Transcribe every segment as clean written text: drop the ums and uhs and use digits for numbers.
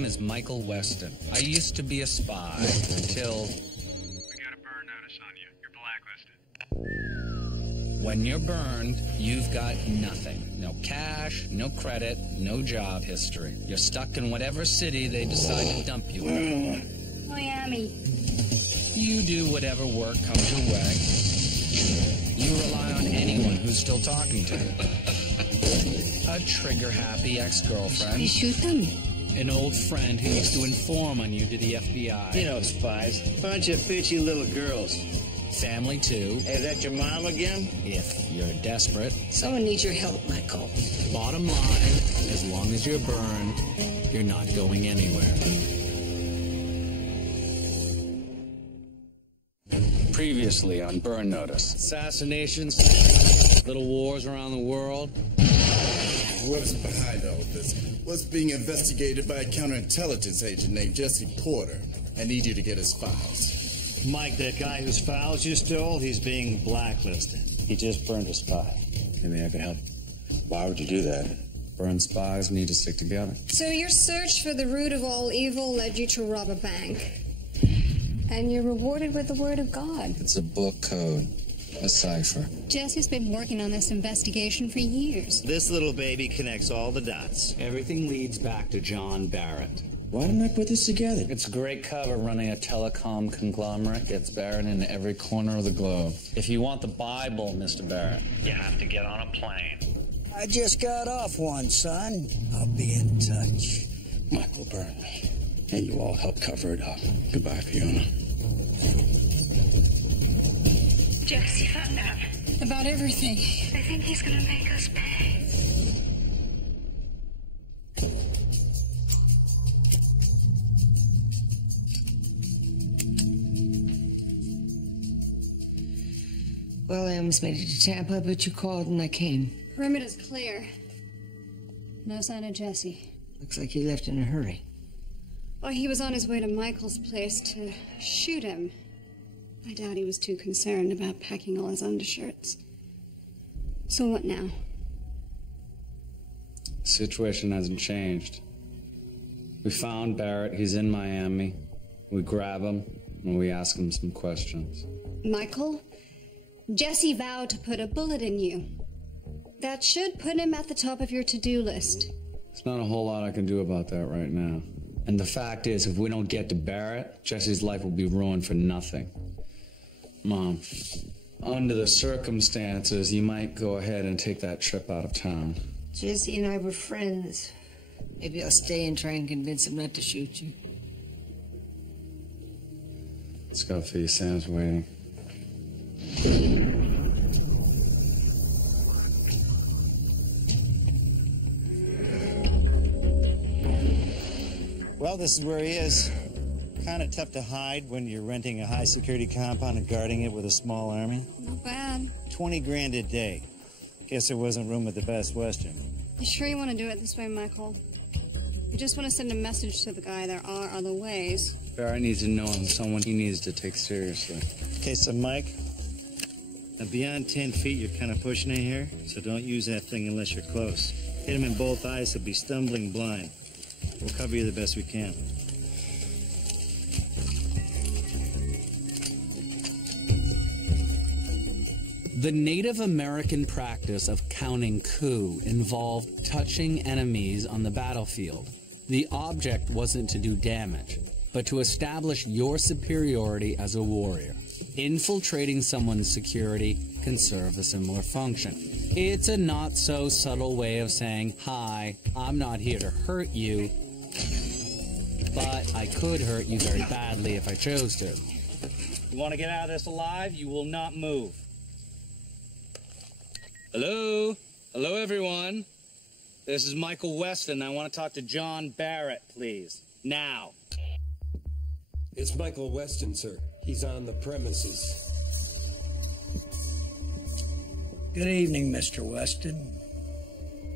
name is Michael Weston. I used to be a spy until... We got a burn notice on you. You're blacklisted. When you're burned, you've got nothing. No cash, no credit, no job history. You're stuck in whatever city they decide to dump you in. Miami. You do whatever work comes your way. You rely on anyone who's still talking to you. A trigger-happy ex-girlfriend. You shoot them? An old friend who used to inform on you to the FBI. You know, spies. Bunch of bitchy little girls. Family, too. Hey, is that your mom again? If you're desperate. Someone needs your help, Michael. Bottom line, as long as you're burned, you're not going anywhere. Previously on Burn Notice. Assassinations, little wars around the world. Whoever's behind all of this was being investigated by a counterintelligence agent named Jesse Porter. I need you to get his files. Mike, that guy whose files you stole, he's being blacklisted. He just burned a spy. Maybe I could help. Why would you do that? Burned spies need to stick together. So your search for the root of all evil led you to rob a bank. And you're rewarded with the word of God. It's a book code. A cipher. Jesse's been working on this investigation for years. This little baby connects all the dots. Everything leads back to John Barrett. Why didn't I put this together? It's great cover running a telecom conglomerate gets Barrett in every corner of the globe. If you want the Bible, Mr. Barrett, you have to get on a plane. I just got off one, son. I'll be in touch. Michael burned me, and you all helped cover it up. Goodbye, Fiona. Jesse found out. About everything. I think he's gonna make us pay. Well, I almost made it to Tampa, but you called and I came. Perimeter's clear. No sign of Jesse. Looks like he left in a hurry. Well, he was on his way to Michael's place to shoot him. I doubt he was too concerned about packing all his undershirts. So what now? The situation hasn't changed. We found Barrett. He's in Miami. We grab him and we ask him some questions. Michael, Jesse vowed to put a bullet in you. That should put him at the top of your to-do list. There's not a whole lot I can do about that right now. And the fact is, if we don't get to Barrett, Jesse's life will be ruined for nothing. Mom, under the circumstances, you might go ahead and take that trip out of town. Jesse and I were friends. Maybe I'll stay and try and convince him not to shoot you. Let's go, Fee. Sam's waiting. Well, this is where he is. Kind of tough to hide when you're renting a high-security compound and guarding it with a small army. Not bad. 20 grand a day. Guess there wasn't room at the Best Western. You sure you want to do it this way, Michael? You just want to send a message to the guy there are other ways. Barrett needs to know I'm someone he needs to take seriously. Okay, so Mike, now beyond 10 feet, you're kind of pushing it here, so don't use that thing unless you're close. Hit him in both eyes, he'll be stumbling blind. We'll cover you the best we can. The Native American practice of counting coup involved touching enemies on the battlefield. The object wasn't to do damage, but to establish your superiority as a warrior. Infiltrating someone's security can serve a similar function. It's a not-so-subtle way of saying, hi, I'm not here to hurt you, but I could hurt you very badly if I chose to. You want to get out of this alive? You will not move. Hello? Hello, everyone. This is Michael Weston. I want to talk to John Barrett, please. Now. It's Michael Weston, sir. He's on the premises. Good evening, Mr. Weston.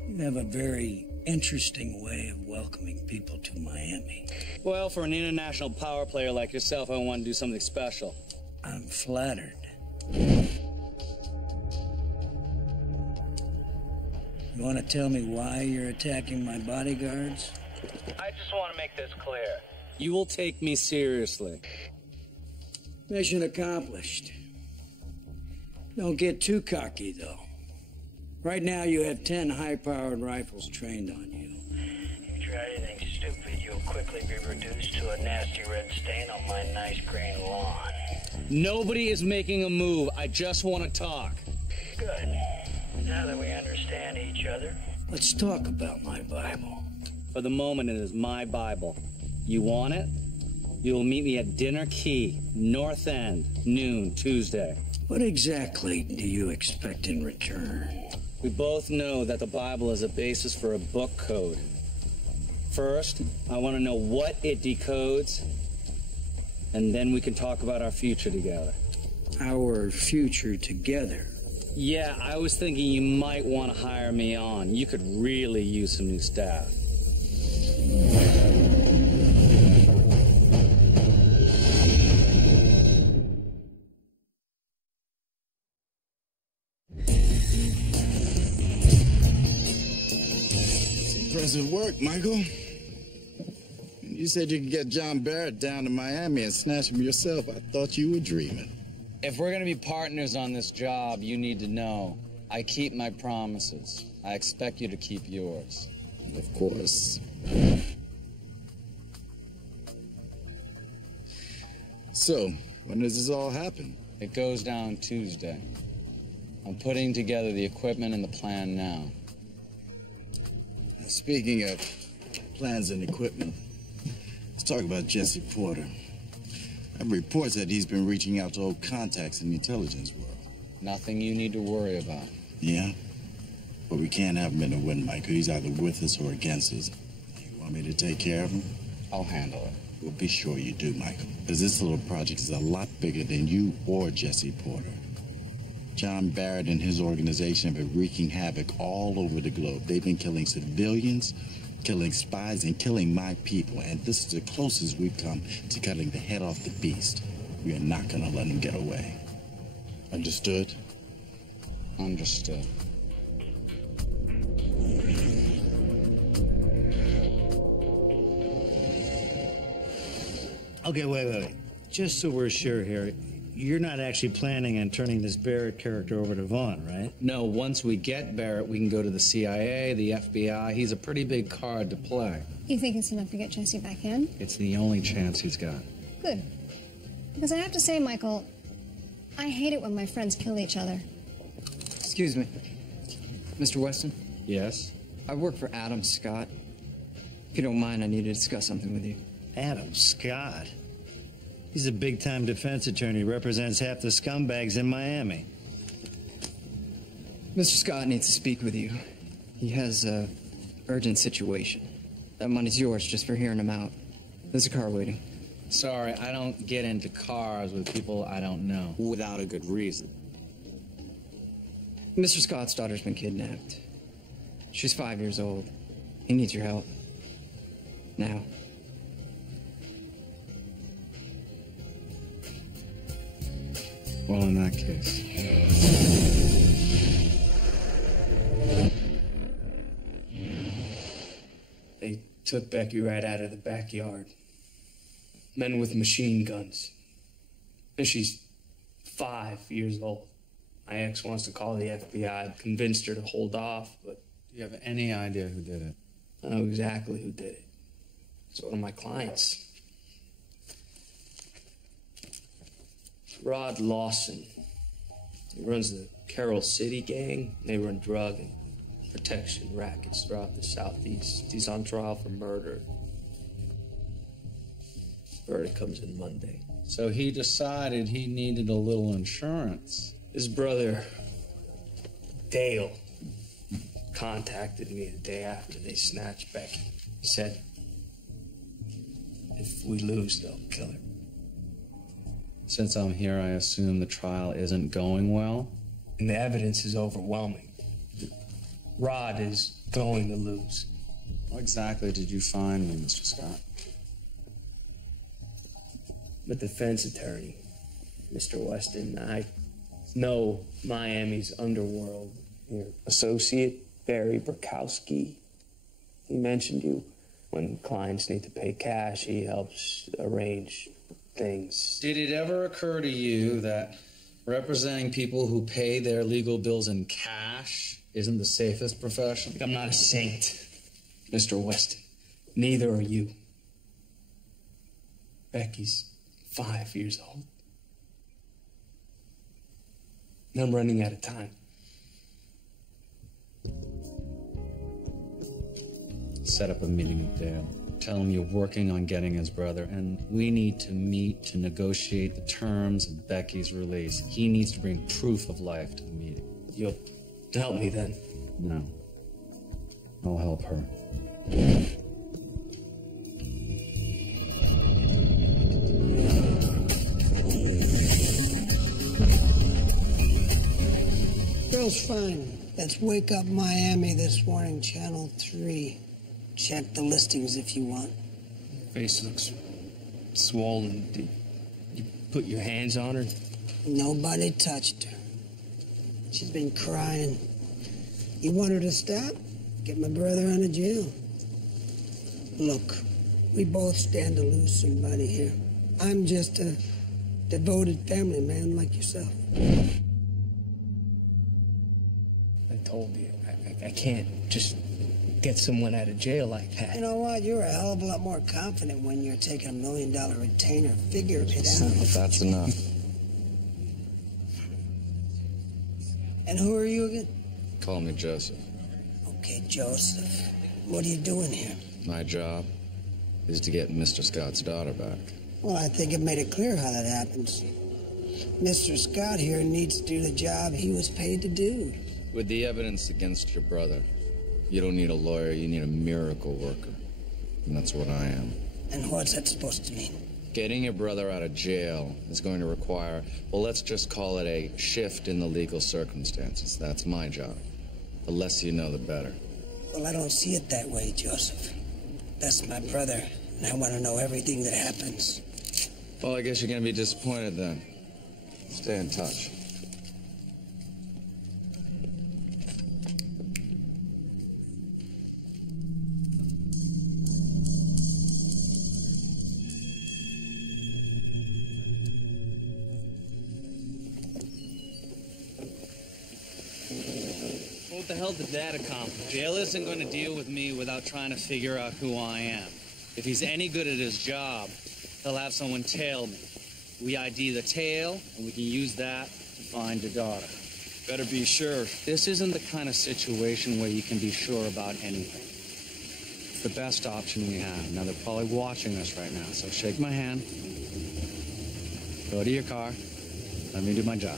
You have a very interesting way of welcoming people to Miami. Well, for an international power player like yourself, I want to do something special. I'm flattered. You want to tell me why you're attacking my bodyguards? I just want to make this clear. You will take me seriously. Mission accomplished. Don't get too cocky, though. Right now, you have 10 high-powered rifles trained on you. If you try anything stupid, you'll quickly be reduced to a nasty red stain on my nice green lawn. Nobody is making a move. I just want to talk. Good. Now that we understand each other. Let's talk about my Bible. For the moment, it is my Bible. You want it? You will meet me at Dinner Key, North End, noon, Tuesday. What exactly do you expect in return? We both know that the Bible is a basis for a book code. First, I want to know what it decodes, and then we can talk about our future together. Our future together? Yeah, I was thinking you might want to hire me on. You could really use some new staff. Impressive work, Michael. You said you could get John Barrett down to Miami and snatch him yourself. I thought you were dreaming. If we're going to be partners on this job, you need to know I keep my promises. I expect you to keep yours. Of course. So, when does this all happen? It goes down Tuesday. I'm putting together the equipment and the plan now. Speaking of plans and equipment, let's talk about Jesse Porter. I have reports that he's been reaching out to old contacts in the intelligence world. Nothing you need to worry about. Yeah? But we can't have him in the wind, Michael. He's either with us or against us. You want me to take care of him? I'll handle it. Well, be sure you do, Michael. Because this little project is a lot bigger than you or Jesse Porter. John Barrett and his organization have been wreaking havoc all over the globe. They've been killing civilians, killing spies, and killing my people. And this is the closest we've come to cutting the head off the beast. We are not going to let him get away. Understood? Understood. Okay, wait. Just so we're sure here, you're not actually planning on turning this Barrett character over to Vaughn, right? No, once we get Barrett, we can go to the CIA, the FBI. He's a pretty big card to play. You think it's enough to get Jesse back in? It's the only chance he's got. Good. Because I have to say, Michael, I hate it when my friends kill each other. Excuse me. Mr. Weston? Yes? I work for Adam Scott. If you don't mind, I need to discuss something with you. Adam Scott? He's a big-time defense attorney, represents half the scumbags in Miami. Mr. Scott needs to speak with you. He has a urgent situation. That money's yours just for hearing him out. There's a car waiting. Sorry, I don't get into cars with people I don't know. Without a good reason. Mr. Scott's daughter's been kidnapped. She's 5 years old. He needs your help. Now. Well, in that case. They took Becky right out of the backyard. Men with machine guns. And she's 5 years old. My ex wants to call the FBI. I've convinced her to hold off, but... Do you have any idea who did it? I know exactly who did it. It's one of my clients. Rod Lawson. He runs the Carroll City gang. They run drug and protection rackets throughout the Southeast. He's on trial for murder. Verdict comes in Monday. So he decided he needed a little insurance. His brother, Dale, contacted me the day after they snatched Becky. He said, if we lose, they'll kill her. Since I'm here, I assume the trial isn't going well? And the evidence is overwhelming. Rod is going to lose. What exactly did you find me, Mr. Scott? I'm a defense attorney, Mr. Weston. I know Miami's underworld. Your associate, Barry Burkowski, he mentioned you. When clients need to pay cash, he helps arrange things. Did it ever occur to you that representing people who pay their legal bills in cash isn't the safest profession? I'm not a saint, Mr. Weston. Neither are you. Becky's 5 years old. And I'm running out of time. Set up a meeting with Dale. Tell him you're working on getting his brother, and we need to meet to negotiate the terms of Becky's release. He needs to bring proof of life to the meeting. You'll help me then? No. I'll help her. Girl's fine. Let's Wake Up Miami this morning, Channel 3. Check the listings if you want. Face looks swollen. Did you put your hands on her? Nobody touched her. She's been crying. You want her to stop? Get my brother out of jail. Look, we both stand to lose somebody here. I'm just a devoted family man like yourself. I told you, I can't just get someone out of jail like that. You know what? You're a hell of a lot more confident when you're taking $1 million retainer. Figure it out. That's enough. And who are you again? Call me Joseph. Okay, Joseph. What are you doing here? My job is to get Mr. Scott's daughter back. Well, I think it made it clear how that happens. Mr. Scott here needs to do the job he was paid to do. With the evidence against your brother, you don't need a lawyer, you need a miracle worker. And that's what I am. And what's that supposed to mean? Getting your brother out of jail is going to require, well, let's just call it a shift in the legal circumstances. That's my job. The less you know, the better. Well, I don't see it that way, Joseph. That's my brother, and I want to know everything that happens. Well, I guess you're going to be disappointed then. Stay in touch. What the hell did that accomplish? Dale isn't going to deal with me without trying to figure out who I am. If he's any good at his job, he'll have someone tail me. We ID the tail, and we can use that to find your daughter. Better be sure. This isn't the kind of situation where you can be sure about anything. It's the best option we have. Now, they're probably watching us right now, so shake my hand. Go to your car. Let me do my job.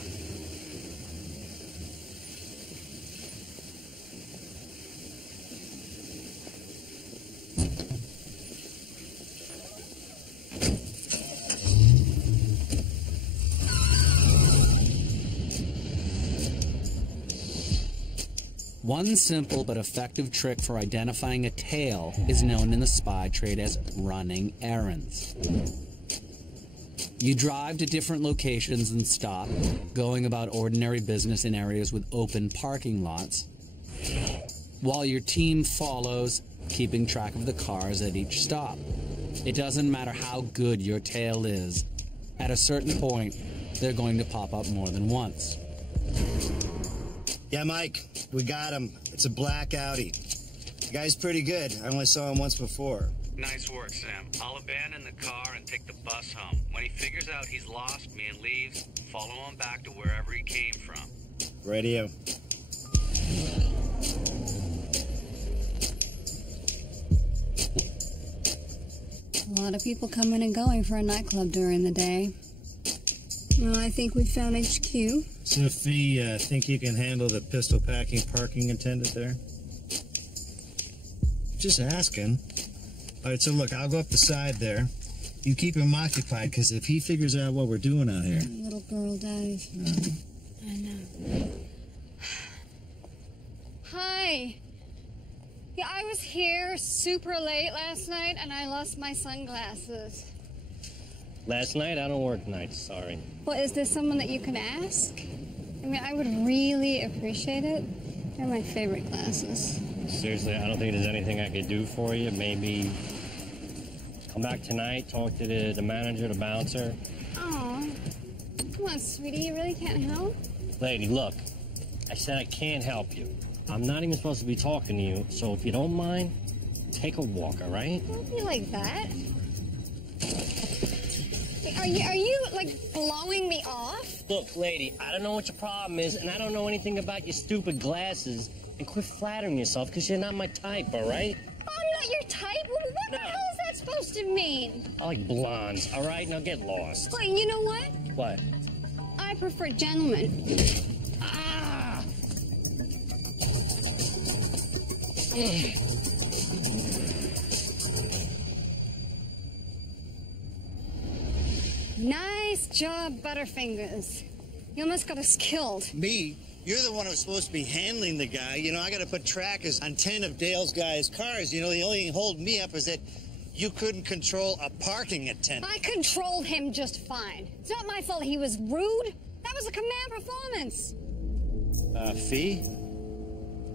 One simple but effective trick for identifying a tail is known in the spy trade as running errands. You drive to different locations and stop, going about ordinary business in areas with open parking lots, while your team follows, keeping track of the cars at each stop. It doesn't matter how good your tail is. At a certain point, they're going to pop up more than once. Yeah, Mike, we got him. It's a black Audi. The guy's pretty good. I only saw him once before. Nice work, Sam. I'll abandon the car and take the bus home. When he figures out he's lost me and leaves, follow him back to wherever he came from. Radio. A lot of people coming and going for a nightclub during the day. Well, I think we found HQ. Sophie, think you can handle the pistol-packing parking attendant there? Just asking. All right, so look, I'll go up the side there. You keep him occupied, because if he figures out what we're doing out here... Little girl dies. I know. Hi. Yeah, I was here super late last night, and I lost my sunglasses. Last night? I don't work nights, sorry. Well, is there someone that you can ask? I mean, I would really appreciate it. They're my favorite glasses. Seriously, I don't think there's anything I could do for you. Maybe come back tonight, talk to the manager, the bouncer. Oh, come on, sweetie, you really can't help? Lady, look, I said I can't help you. I'm not even supposed to be talking to you, so if you don't mind, take a walk, all right? Don't be like that. Are you like blowing me off? Look, lady, I don't know what your problem is, and I don't know anything about your stupid glasses. And quit flattering yourself, because you're not my type, all right? I'm not your type? What the hell is that supposed to mean? I like blondes, all right? Now get lost. Wait, you know what? What? I prefer gentlemen. Ah! Nice job, Butterfingers. You almost got us killed. Me? You're the one who's supposed to be handling the guy. You know, I gotta put trackers on 10 of Dale's guys' cars. You know, the only thing holding me up is that you couldn't control a parking attendant. I controlled him just fine. It's not my fault he was rude. That was a command performance. Fee?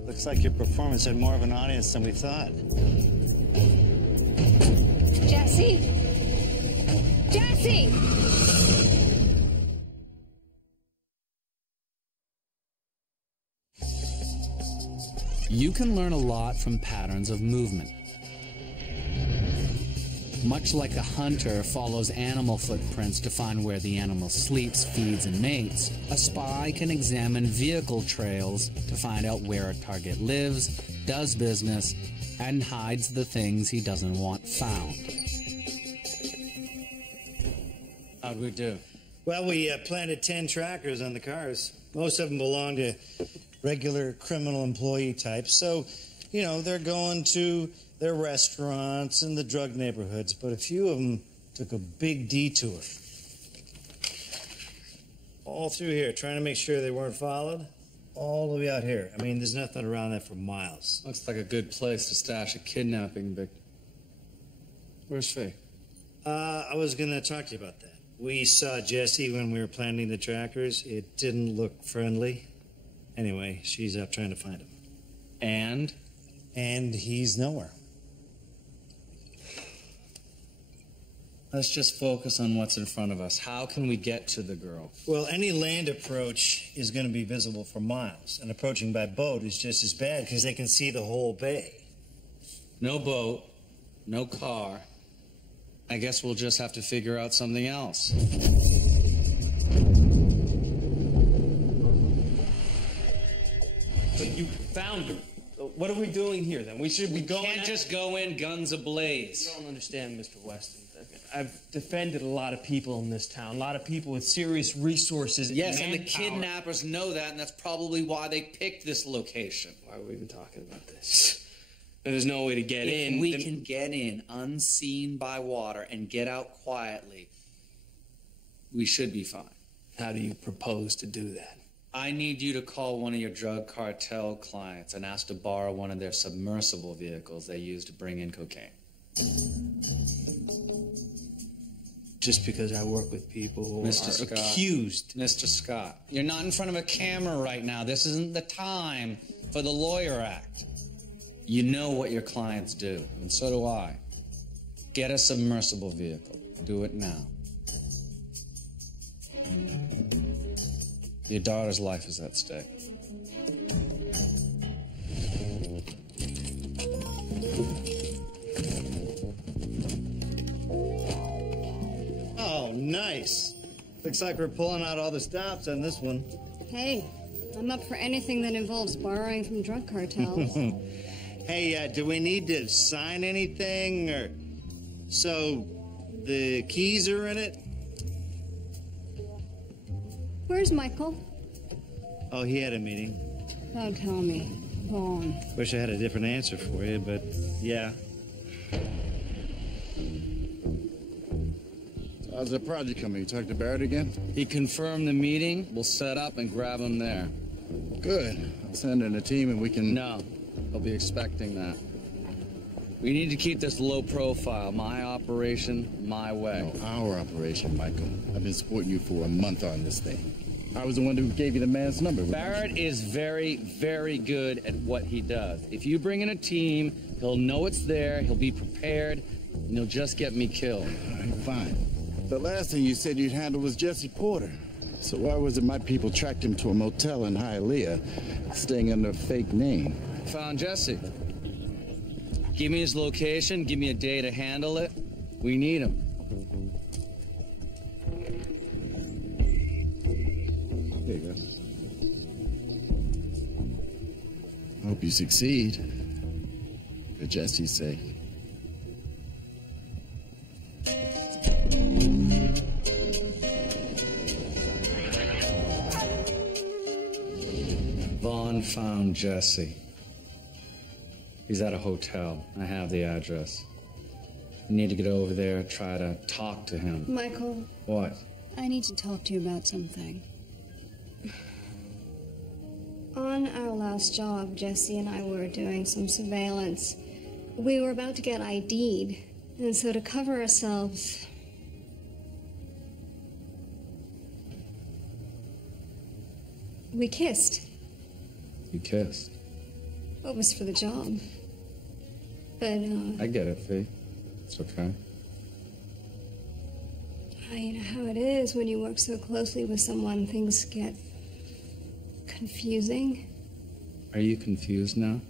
Looks like your performance had more of an audience than we thought. Jesse? Jesse! You can learn a lot from patterns of movement. Much like a hunter follows animal footprints to find where the animal sleeps, feeds, and mates, a spy can examine vehicle trails to find out where a target lives, does business, and hides the things he doesn't want found. How'd we do? Well, we planted 10 trackers on the cars. Most of them belong to regular criminal employee types. So, you know, they're going to their restaurants and the drug neighborhoods, but a few of them took a big detour. All through here, trying to make sure they weren't followed. All the way out here. I mean, there's nothing around that for miles. Looks like a good place to stash a kidnapping victim. Where's Faye? I was going to talk to you about that. We saw Jesse when we were planting the trackers. It didn't look friendly. Anyway, she's up trying to find him. And? And he's nowhere. Let's just focus on what's in front of us. How can we get to the girl? Well, any land approach is going to be visible for miles. And approaching by boat is just as bad because they can see the whole bay. No boat, no car. I guess we'll just have to figure out something else. But you found her. What are we doing here, then? We should be going... Can't just go in guns ablaze. You don't understand, Mr. Weston. I've defended a lot of people in this town, a lot of people with serious resources. Yes, and the kidnappers know that, and that's probably why they picked this location. Why are we even talking about this? There's no way to get in. If we can get in unseen by water and get out quietly, we should be fine. How do you propose to do that? I need you to call one of your drug cartel clients and ask to borrow one of their submersible vehicles they use to bring in cocaine. Just because I work with people who Mr. are Scott, accused. Mr. Scott, you're not in front of a camera right now. This isn't the time for the lawyer act. You know what your clients do, and so do I. Get a submersible vehicle. Do it now. Your daughter's life is at stake. Oh, nice. Looks like we're pulling out all the stops on this one. Hey, I'm up for anything that involves borrowing from drug cartels. Hey, do we need to sign anything, or... So, the keys are in it? Where's Michael? Oh, he had a meeting. Don't tell me. Go on. Wish I had a different answer for you, but yeah. How's the project coming? You talked to Barrett again? He confirmed the meeting. We'll set up and grab him there. Good. I'll send in a team and we can... No, they'll be expecting that. We need to keep this low profile. My operation, my way. No, our operation, Michael. I've been supporting you for a month on this thing. I was the one who gave you the man's number. Barrett is very, very good at what he does. If you bring in a team, he'll know it's there, he'll be prepared, and he'll just get me killed. All right, fine. The last thing you said you'd handle was Jesse Porter. So why was it my people tracked him to a motel in Hialeah, staying under a fake name? Found Jesse. Give me his location, give me a day to handle it. We need him. There you go. I hope you succeed. For Jesse's sake. Vaughn found Jesse. He's at a hotel. I have the address. You need to get over there, try to talk to him. Michael. What? I need to talk to you about something. On our last job, Jesse and I were doing some surveillance. We were about to get ID'd, and so to cover ourselves, we kissed. You kissed. It was for the job. But, I get it, Fee. It's okay. You know how it is when you work so closely with someone, things get confusing. Are you confused now?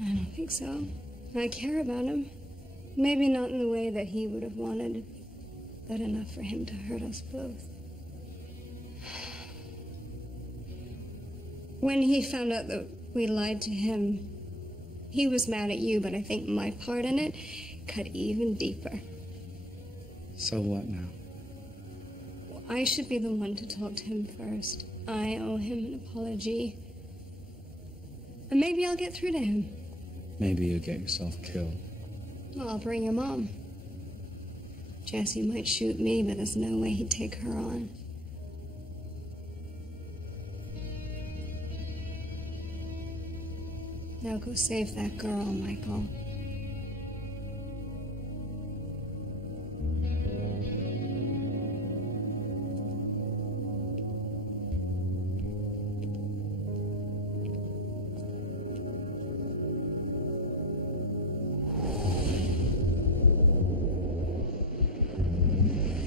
I don't think so. I care about him. Maybe not in the way that he would have wanted, but enough for him to hurt us both. When he found out that we lied to him, he was mad at you, but I think my part in it cut even deeper. So what now? Well, I should be the one to talk to him first. I owe him an apology. And maybe I'll get through to him. Maybe you get yourself killed. Well, I'll bring your mom. Jesse might shoot me, but there's no way he'd take her on. Now go save that girl, Michael.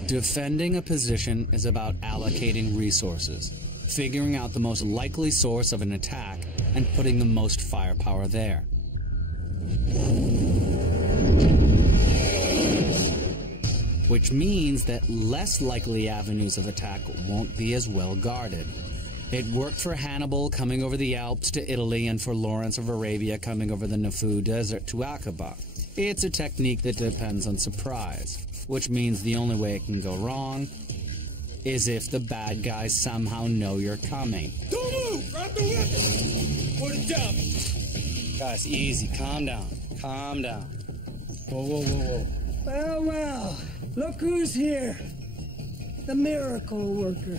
Defending a position is about allocating resources, figuring out the most likely source of an attack, and putting the most firepower there. Which means that less likely avenues of attack won't be as well guarded. It worked for Hannibal coming over the Alps to Italy and for Lawrence of Arabia coming over the Nafu Desert to Aqaba. It's a technique that depends on surprise, which means the only way it can go wrong is if the bad guys somehow know you're coming. Don't move! Grab the weapon! Put it down! Guys, easy. Calm down. Calm down. Whoa, whoa, whoa, whoa. Well, well, look who's here. The miracle worker.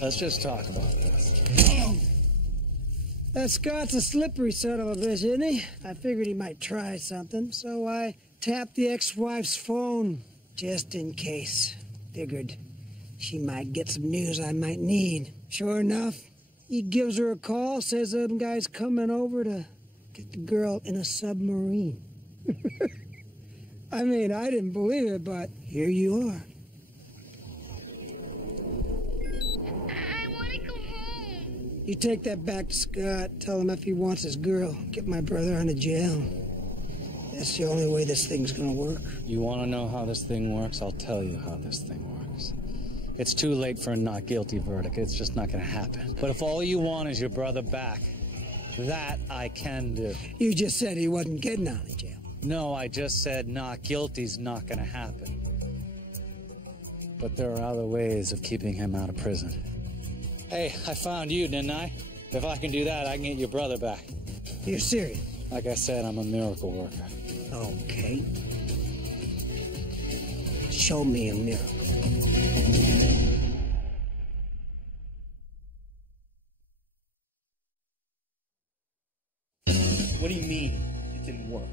Let's just talk about this. That Scott's a slippery son of a bitch, isn't he? I figured he might try something, so I tapped the ex-wife's phone, just in case. Figured she might get some news I might need. Sure enough, he gives her a call, says some guy's coming over to get the girl in a submarine. I mean, I didn't believe it, but here you are. I want to go home. You take that back to Scott, tell him if he wants his girl, get my brother out of jail. That's the only way this thing's gonna work. You want to know how this thing works? I'll tell you how this thing works. It's too late for a not guilty verdict. It's just not going to happen. But if all you want is your brother back, that I can do. You just said he wasn't getting out of jail. No, I just said not guilty's not going to happen. But there are other ways of keeping him out of prison. Hey, I found you, didn't I? If I can do that, I can get your brother back. You're serious? Like I said, I'm a miracle worker. Okay. Show me a miracle. What do you mean it didn't work?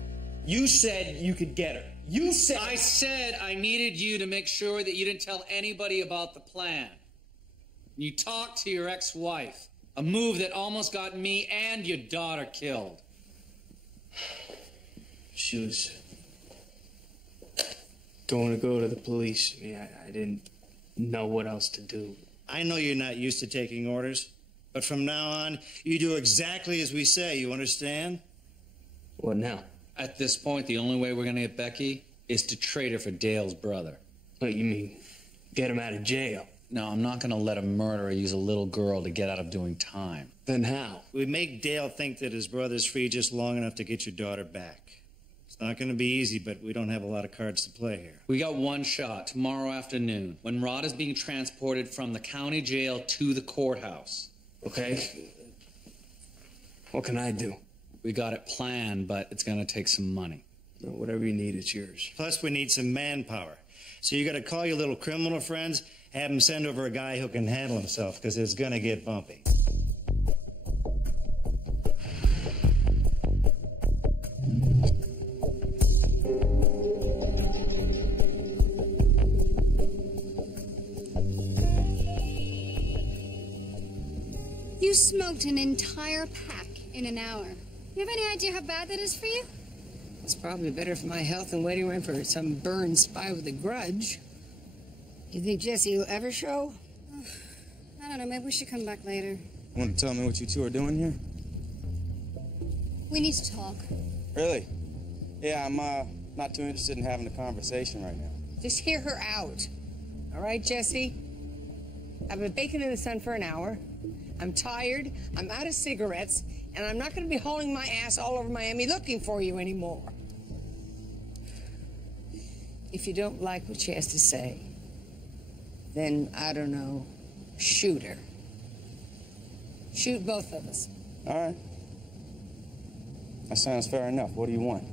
You said you could get her. You said... I said I needed you to make sure that you didn't tell anybody about the plan. You talked to your ex-wife. A move that almost got me and your daughter killed. She was going to go to the police. I mean, I didn't know what else to do. I know you're not used to taking orders, but from now on, you do exactly as we say, you understand? What now? At this point, the only way we're gonna get Becky is to trade her for Dale's brother. What, you mean get him out of jail? No, I'm not gonna let a murderer use a little girl to get out of doing time. Then how? We make Dale think that his brother's free just long enough to get your daughter back. It's not gonna be easy, but we don't have a lot of cards to play here. We got one shot tomorrow afternoon when Rod is being transported from the county jail to the courthouse. Okay. What can I do? We got it planned, but it's gonna take some money. No, whatever you need, it's yours. Plus, we need some manpower. So you gotta call your little criminal friends, have them send over a guy who can handle himself, because it's gonna get bumpy. You smoked an entire pack in an hour. You have any idea how bad that is for you? It's probably better for my health than waiting around for some burned spy with a grudge. You think Jesse will ever show? I don't know, maybe we should come back later. Want to tell me what you two are doing here? We need to talk. Really? Yeah, I'm not too interested in having a conversation right now. Just hear her out. All right, Jesse? I've been baking in the sun for an hour. I'm tired, I'm out of cigarettes, and I'm not going to be hauling my ass all over Miami looking for you anymore. If you don't like what she has to say, then, I don't know, shoot her. Shoot both of us. All right. That sounds fair enough. What do you want?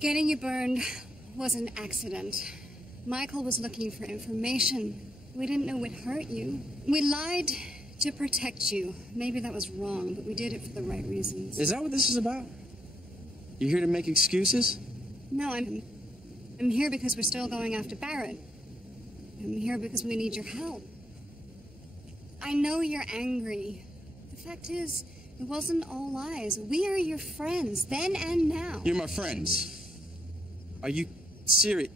Getting you burned was an accident. Michael was looking for information. We didn't know it would hurt you. We lied to protect you. Maybe that was wrong, but we did it for the right reasons. Is that what this is about? You here to make excuses? No, I'm here because we're still going after Barrett. I'm here because we need your help. I know you're angry. The fact is, it wasn't all lies. We are your friends, then and now. You're my friends. Are you serious?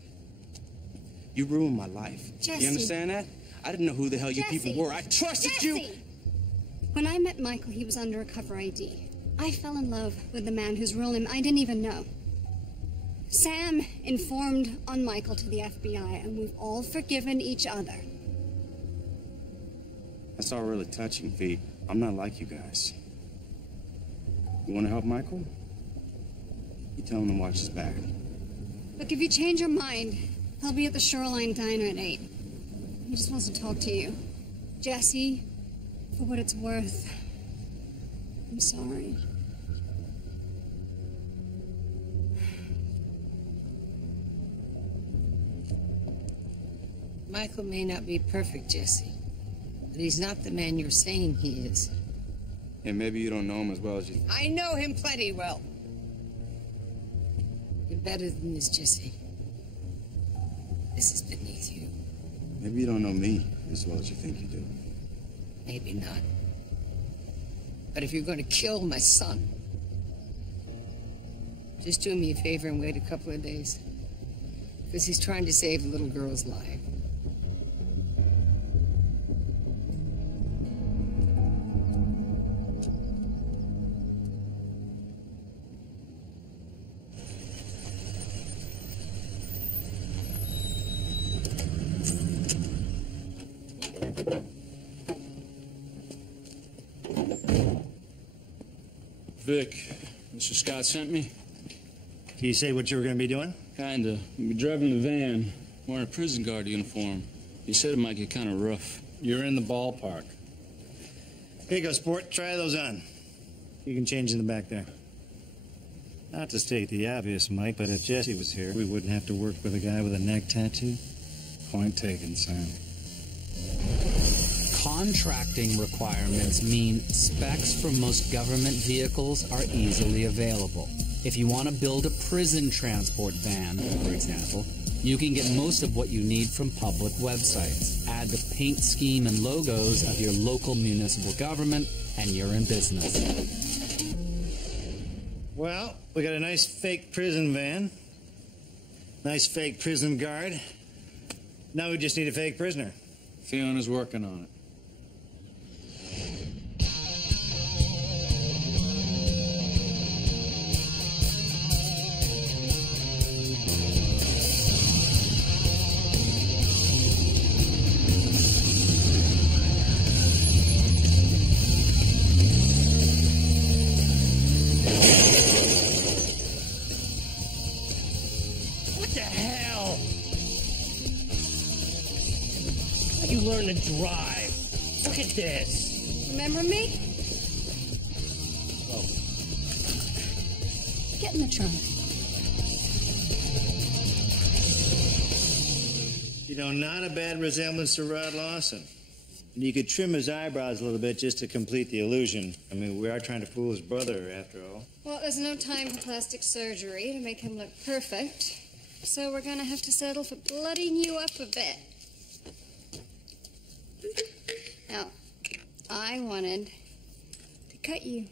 You ruined my life. Jesse. You understand that? I didn't know who the hell you Jesse. people were. I trusted Jesse. you. When I met Michael, he was under a cover ID. I fell in love with the man whose real name I didn't even know. Sam informed on Michael to the FBI, and we've all forgiven each other. That's all really touching, V. I'm not like you guys. You want to help Michael? You tell him to watch his back. Look, if you change your mind, he'll be at the Shoreline Diner at 8. He just wants to talk to you. Jesse, for what it's worth, I'm sorry. Michael may not be perfect, Jesse, but he's not the man you're saying he is. And maybe you don't know him as well as you... I know him plenty well. You're better than this, Jesse. This is beneath you. Maybe you don't know me as well as you think you do. Maybe not. But if you're going to kill my son, just do me a favor and wait a couple of days. Because he's trying to save a little girl's life. Vic, Mr. Scott sent me. Can you say what you were going to be doing? Kinda. We'll be driving the van, wearing a prison guard uniform. He said it might get kind of rough. You're in the ballpark. Here you go, sport. Try those on. You can change in the back there. Not to state the obvious, Mike, but if Jesse was here, we wouldn't have to work with a guy with a neck tattoo. Point taken, Sam. Contracting requirements mean specs for most government vehicles are easily available. If you want to build a prison transport van, for example, you can get most of what you need from public websites. Add the paint scheme and logos of your local municipal government, and you're in business. Well, we got a nice fake prison van, nice fake prison guard. Now we just need a fake prisoner. Fiona's working on it. What the hell? You learn to drive. Look at this. Remember me? Oh. Get in the trunk. You know, not a bad resemblance to Rod Lawson. And you could trim his eyebrows a little bit just to complete the illusion. I mean, we are trying to fool his brother, after all. Well, there's no time for plastic surgery to make him look perfect. So we're gonna have to settle for bloodying you up a bit. Now, I wanted to cut you.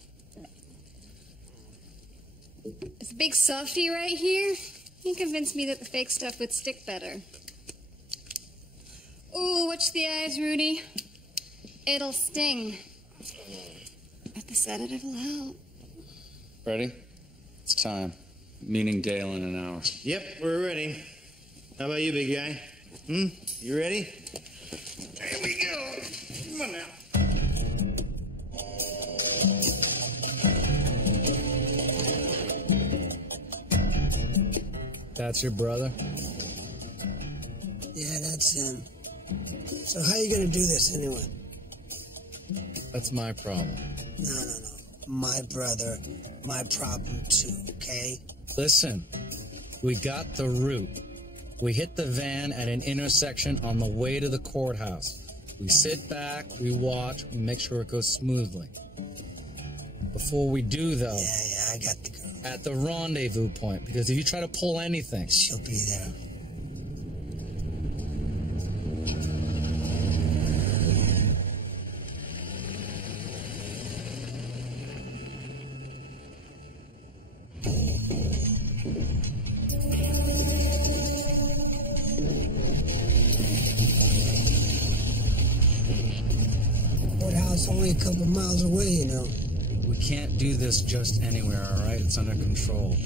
This big softy right here, he convinced me that the fake stuff would stick better. Ooh, watch the eyes, Rudy. It'll sting. But the sedative will help. Ready? It's time. Meeting Dale in an hour. Yep, we're ready. How about you, big guy? You ready? Here we go. Come on now. That's your brother? Yeah, that's him. So how you gonna do this anyway? That's my problem. No. My brother, my problem too, okay? Listen, we got the route. We hit the van at an intersection on the way to the courthouse. We sit back, we watch, we make sure it goes smoothly. Before we do, though... Yeah, I got the girl. At the rendezvous point, because if you try to pull anything... She'll be there. Courthouse only a couple miles away, you know. We can't do this just anywhere, all right? It's under control.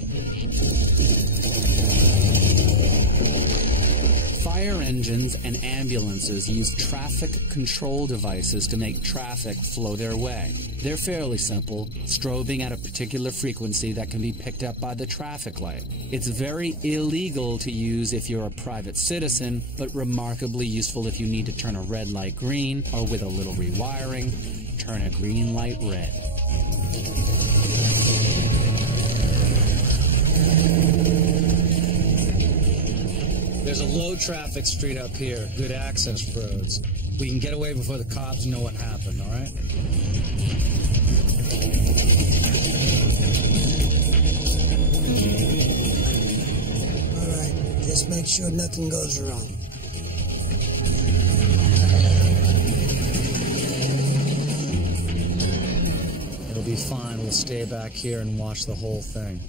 Fire engines and ambulances use traffic control devices to make traffic flow their way. They're fairly simple, strobing at a particular frequency that can be picked up by the traffic light. It's very illegal to use if you're a private citizen, but remarkably useful if you need to turn a red light green, or with a little rewiring, turn a green light red. There's a low-traffic street up here, good access roads. We can get away before the cops know what happened, all right? All right, just make sure nothing goes wrong. It'll be fine. We'll stay back here and watch the whole thing.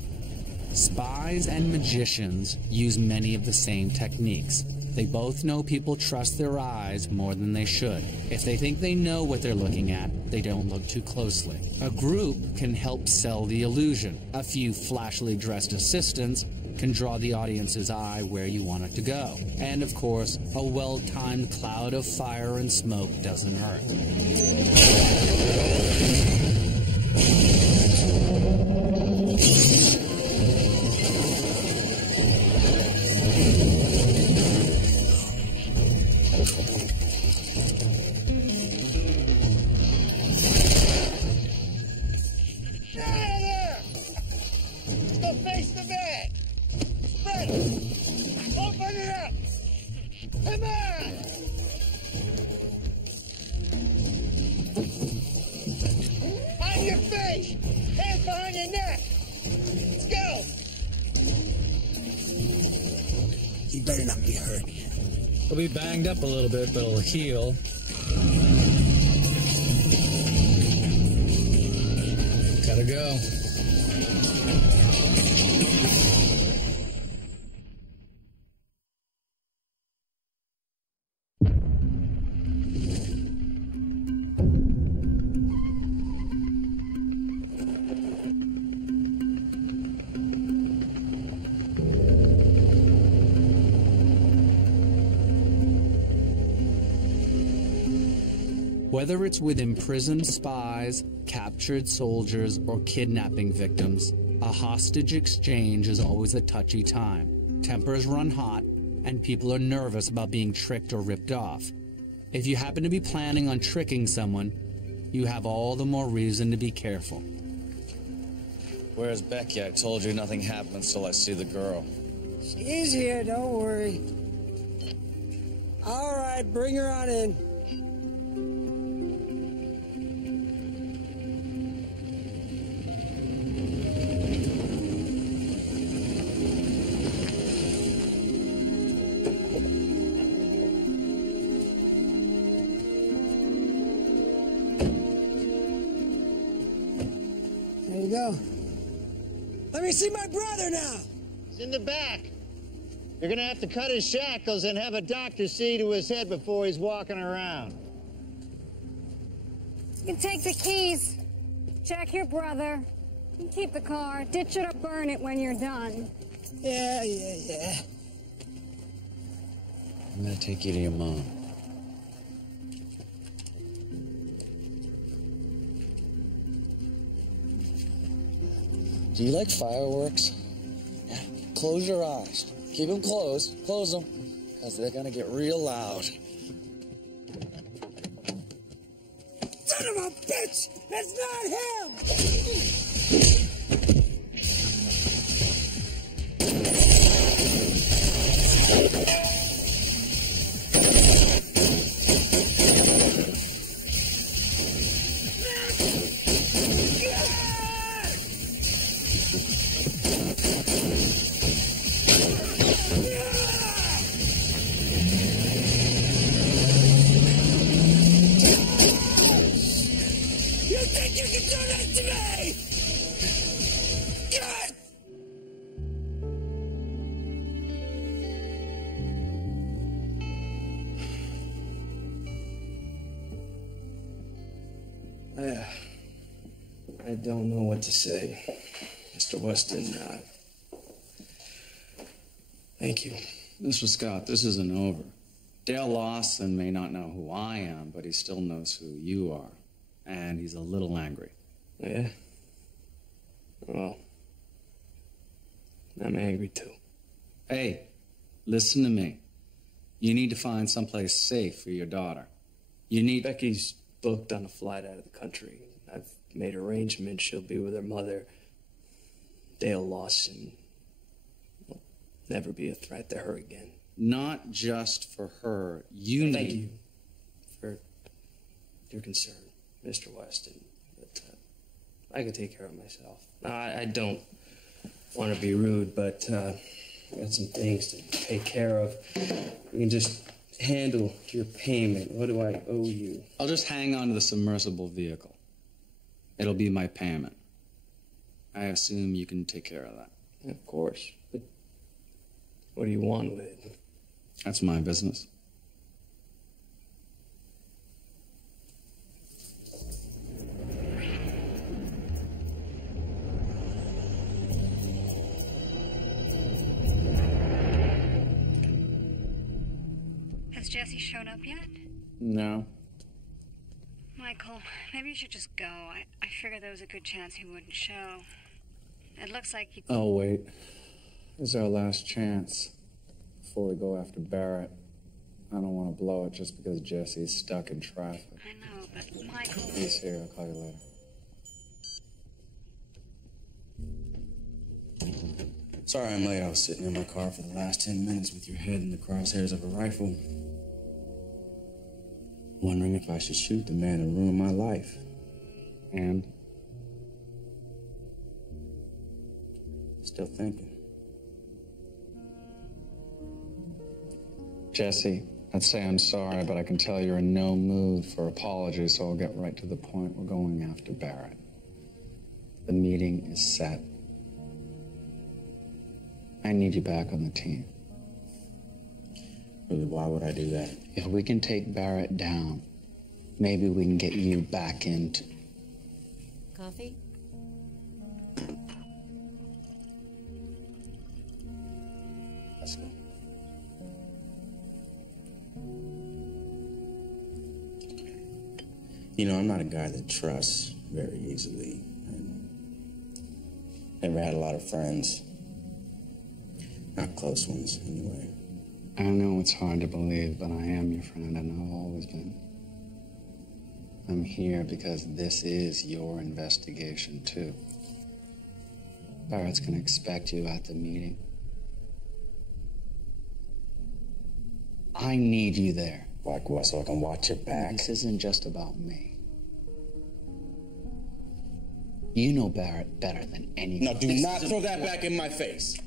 Spies and magicians use many of the same techniques. They both know people trust their eyes more than they should. If they think they know what they're looking at, they don't look too closely. A group can help sell the illusion. A few flashily dressed assistants can draw the audience's eye where you want it to go. And of course, a well-timed cloud of fire and smoke doesn't hurt. Hey! Hands behind your neck! Let's go! You better not be hurt. He'll be banged up a little bit, but he'll heal. Gotta go. Whether it's with imprisoned spies, captured soldiers, or kidnapping victims, a hostage exchange is always a touchy time. Tempers run hot, and people are nervous about being tricked or ripped off. If you happen to be planning on tricking someone, you have all the more reason to be careful. Where's Becky? I told you nothing happens till I see the girl. She's here, don't worry. All right, bring her on in. There you go. Let me see my brother now. He's in the back. You're gonna have to cut his shackles and have a doctor see to his head before he's walking around. You can take the keys. Check your brother. You can keep the car. Ditch it or burn it when you're done. Yeah. I'm gonna take you to your mom. Do you like fireworks? Yeah. Close your eyes. Keep them closed. Close them, because they're gonna get real loud. Son of a bitch! That's not him! You think you can do that to me? God! I don't know what to say, Mr. Weston. Thank you. Mr. Scott, this isn't over. Dale Lawson may not know who I am, but he still knows who you are. And he's a little angry. Yeah? Well, I'm angry too. Hey, listen to me. You need to find someplace safe for your daughter. You need... Becky's booked on a flight out of the country. I've made arrangements. She'll be with her mother. Dale Lawson will never be a threat to her again. Not just for her. You need... Thank you for your concern, Mr. Weston. But I can take care of myself. I don't want to be rude, but I got some things to take care of. You can just handle your payment. What do I owe you? I'll just hang on to the submersible vehicle. It'll be my payment. I assume you can take care of that. Of course. But what do you want with it? That's my business. Has Jesse shown up yet? No. Michael, maybe you should just go. I figured there was a good chance he wouldn't show. It looks like he... Oh, wait. This is our last chance before we go after Barrett. I don't want to blow it just because Jesse's stuck in traffic. I know, but Michael... He's here. I'll call you later. Sorry I'm late. I was sitting in my car for the last 10 minutes with your head in the crosshairs of a rifle. Wondering if I should shoot the man who ruined my life. And? Still thinking. Jesse, I'd say I'm sorry, but I can tell you're in no mood for apologies, so I'll get right to the point. We're going after Barrett. The meeting is set. I need you back on the team. Really, why would I do that? If we can take Barrett down, maybe we can get you back into... Coffee? That's good. You know, I'm not a guy that trusts very easily. Never had a lot of friends. Not close ones, anyway. I know it's hard to believe, but I am your friend, and I've always been. I'm here because this is your investigation, too. Barrett's gonna expect you at the meeting. I need you there. Like what, so I can watch your back? This isn't just about me. You know Barrett better than anyone. Now, do not throw that back in my face.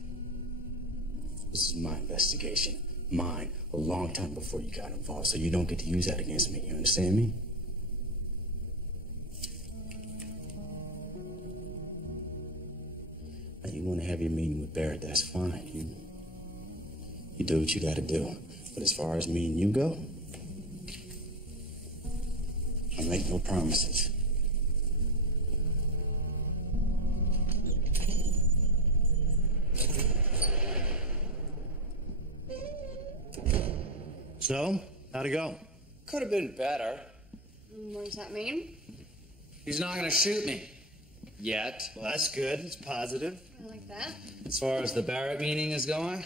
This is my investigation. Mine, a long time before you got involved, so you don't get to use that against me. You understand me? Now, you want to have your meeting with Barrett, that's fine. You do what you got to do. But as far as me and you go, I make no promises. So, how'd it go? Could have been better. What does that mean? He's not gonna shoot me. Yet. Well, that's good. It's positive. I like that. As far as the Barrett meeting is going,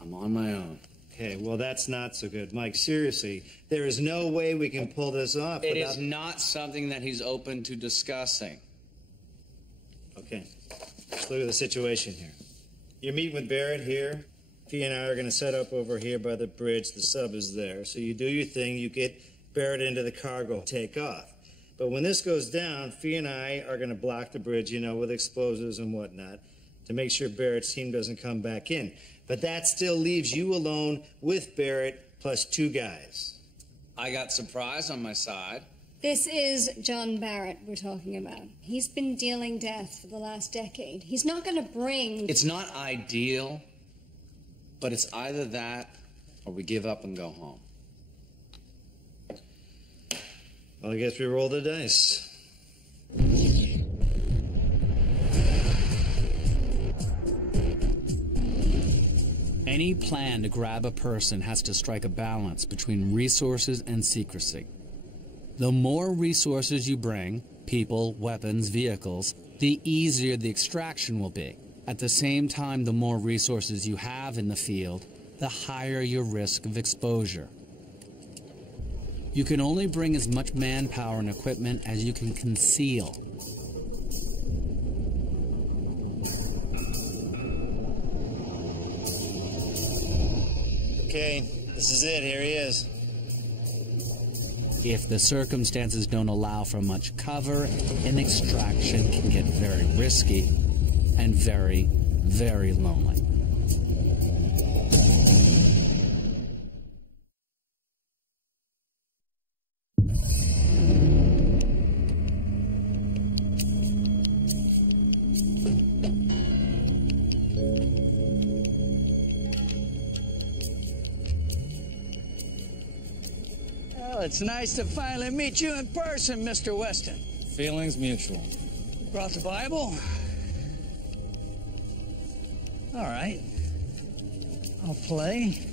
I'm on my own. Okay, well, that's not so good. Mike, seriously, there is no way we can pull this off It without... is not something that he's open to discussing. Okay, let's look at the situation here. You're meeting with Barrett here. Fee and I are going to set up over here by the bridge. The sub is there. So you do your thing. You get Barrett into the cargo, take off. But when this goes down, Fee and I are going to block the bridge, you know, with explosives and whatnot to make sure Barrett's team doesn't come back in. But that still leaves you alone with Barrett plus 2 guys. I got surprise on my side. This is John Barrett we're talking about. He's been dealing death for the last decade. He's not going to bring... It's not ideal, but it's either that or we give up and go home. Well, I guess we roll the dice. Any plan to grab a person has to strike a balance between resources and secrecy. The more resources you bring, people, weapons, vehicles, the easier the extraction will be. At the same time, the more resources you have in the field, the higher your risk of exposure. You can only bring as much manpower and equipment as you can conceal. Okay, this is it. Here he is. If the circumstances don't allow for much cover, an extraction can get very risky and very, very lonely. Well, it's nice to finally meet you in person, Mr. Weston. Feelings mutual. Brought the Bible? All right. I'll play.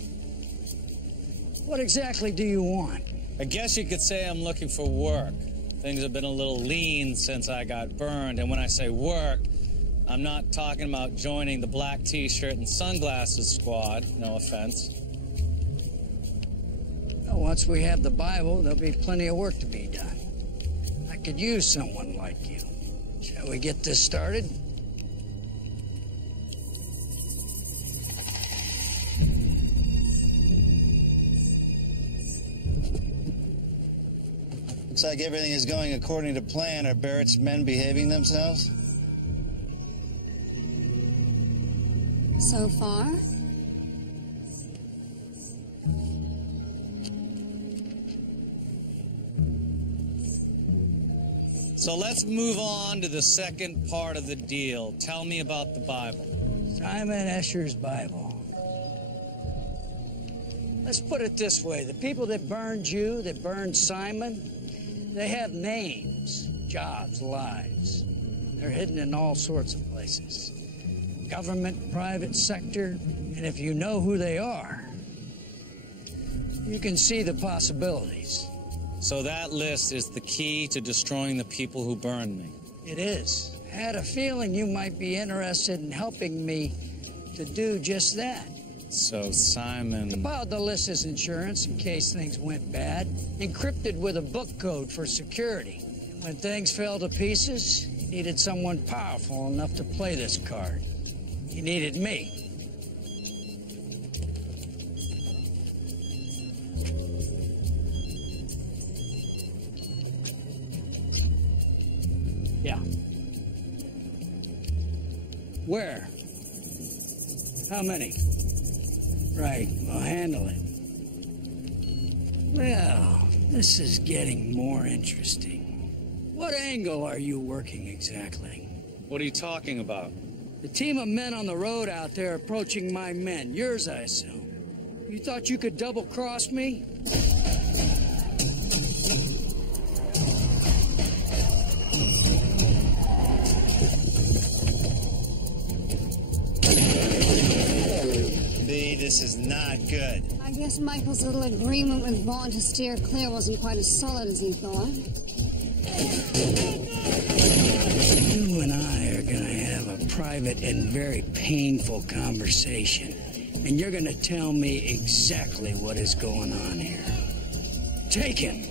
What exactly do you want? I guess you could say I'm looking for work. Things have been a little lean since I got burned, and when I say work, I'm not talking about joining the black t-shirt and sunglasses squad, no offense. Well, once we have the Bible, there'll be plenty of work to be done. I could use someone like you. Shall we get this started? Looks like everything is going according to plan. Are Barrett's men behaving themselves? So far? So let's move on to the second part of the deal. Tell me about the Bible. Simon Escher's Bible. Let's put it this way. The people that burned you, that burned Simon, they have names, jobs, lives. They're hidden in all sorts of places. Government, private sector, and if you know who they are, you can see the possibilities. So that list is the key to destroying the people who burned me. It is. I had a feeling you might be interested in helping me to do just that. So Simon... Compiled the list as insurance in case things went bad. Encrypted with a book code for security. When things fell to pieces, you needed someone powerful enough to play this card. You needed me. Yeah. Where? How many? Right, we'll handle it. Well, this is getting more interesting. What angle are you working exactly? What are you talking about? The team of men on the road out there approaching my men. Yours, I assume. You thought you could double-cross me? This is not good. I guess Michael's little agreement with Vaughn to steer clear wasn't quite as solid as he thought. You and I are going to have a private and very painful conversation. And you're going to tell me exactly what is going on here. Take him.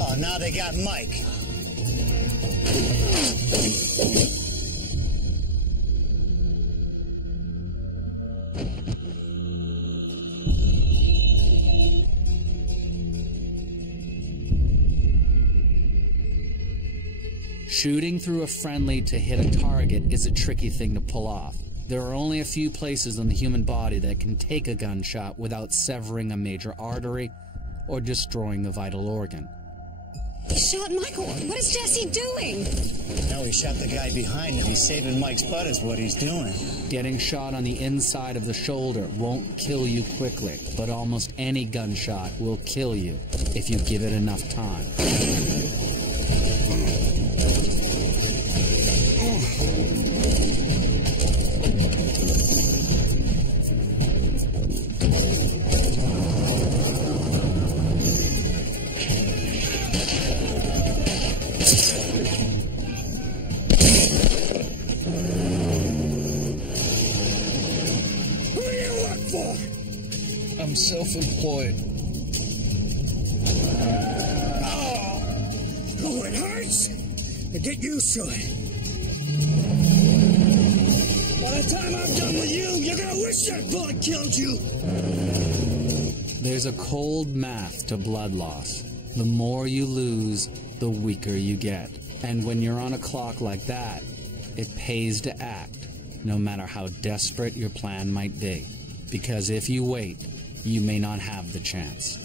Oh, now they got Mike. Shooting through a friendly to hit a target is a tricky thing to pull off. There are only a few places in the human body that can take a gunshot without severing a major artery or destroying a vital organ. He shot Michael. What is Jesse doing? No, he shot the guy behind him. He's saving Mike's butt is what he's doing. Getting shot on the inside of the shoulder won't kill you quickly, but almost any gunshot will kill you if you give it enough time. I'm self-employed. Oh, it hurts? But get used to it. By the time I'm done with you, you're gonna wish that bullet killed you. There's a cold math to blood loss. The more you lose, the weaker you get. And when you're on a clock like that, it pays to act, no matter how desperate your plan might be. Because if you wait, you may not have the chance.